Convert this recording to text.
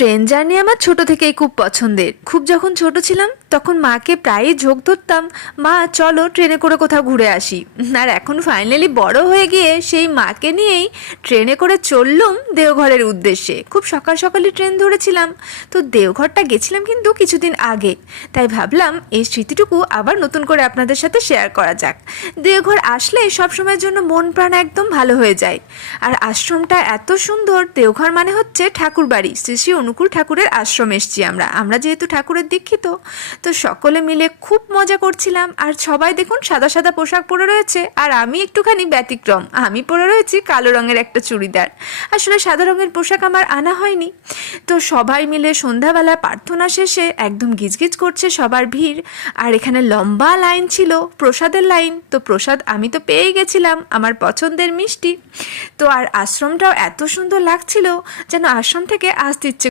Train journey আমার ছোট থেকেই খুব পছন্দের। খুব যখন ছোট ছিলাম তখন মাকে প্রায়ই ঝোঁক ধরতাম, মা চলো ট্রেনে করে কোথাও ঘুরে আসি। আর এখন ফাইনালি বড় হয়ে গিয়ে সেই মাকে নিয়েই ট্রেনে করে চললুম দেওঘরের উদ্দেশ্যে। খুব সকাল সকালই ট্রেন ধরেছিলাম। তো দেওঘরটা গেছিলাম কিন্তু কিছুদিন আগে, তাই ভাবলাম এই স্মৃতিটুকু আবার নতুন করে আপনাদের সাথে শেয়ার করা যাক। দেওঘর আসলে সবসময়ের জন্য মন প্রাণ একদম ভালো হয়ে যায়। আর আশ্রমটা এত সুন্দর। দেওঘর মানে হচ্ছে ঠাকুর বাড়ি, শ্রী শ্রী অনুকূল ঠাকুরের আশ্রম এসছি আমরা যেহেতু ঠাকুরের দীক্ষিত। তো সকলে মিলে খুব মজা করছিলাম। আর সবাই দেখুন সাদা সাদা পোশাক পরে রয়েছে, আর আমি একটুখানি ব্যতিক্রম, আমি পরে রয়েছি কালো রঙের একটা চুড়িদার। আসলে সাদা রঙের পোশাক আমার আনা হয়নি। তো সবাই মিলে সন্ধ্যাবেলা প্রার্থনা শেষে একদম গিজগিজ করছে সবার ভিড়। আর এখানে লম্বা লাইন ছিল, প্রসাদের লাইন। তো প্রসাদ আমি তো পেয়েই গেছিলাম, আমার পছন্দের মিষ্টি। তো আর আশ্রমটাও এত সুন্দর লাগছিল, যেন আশ্রম থেকে আসতে ইচ্ছে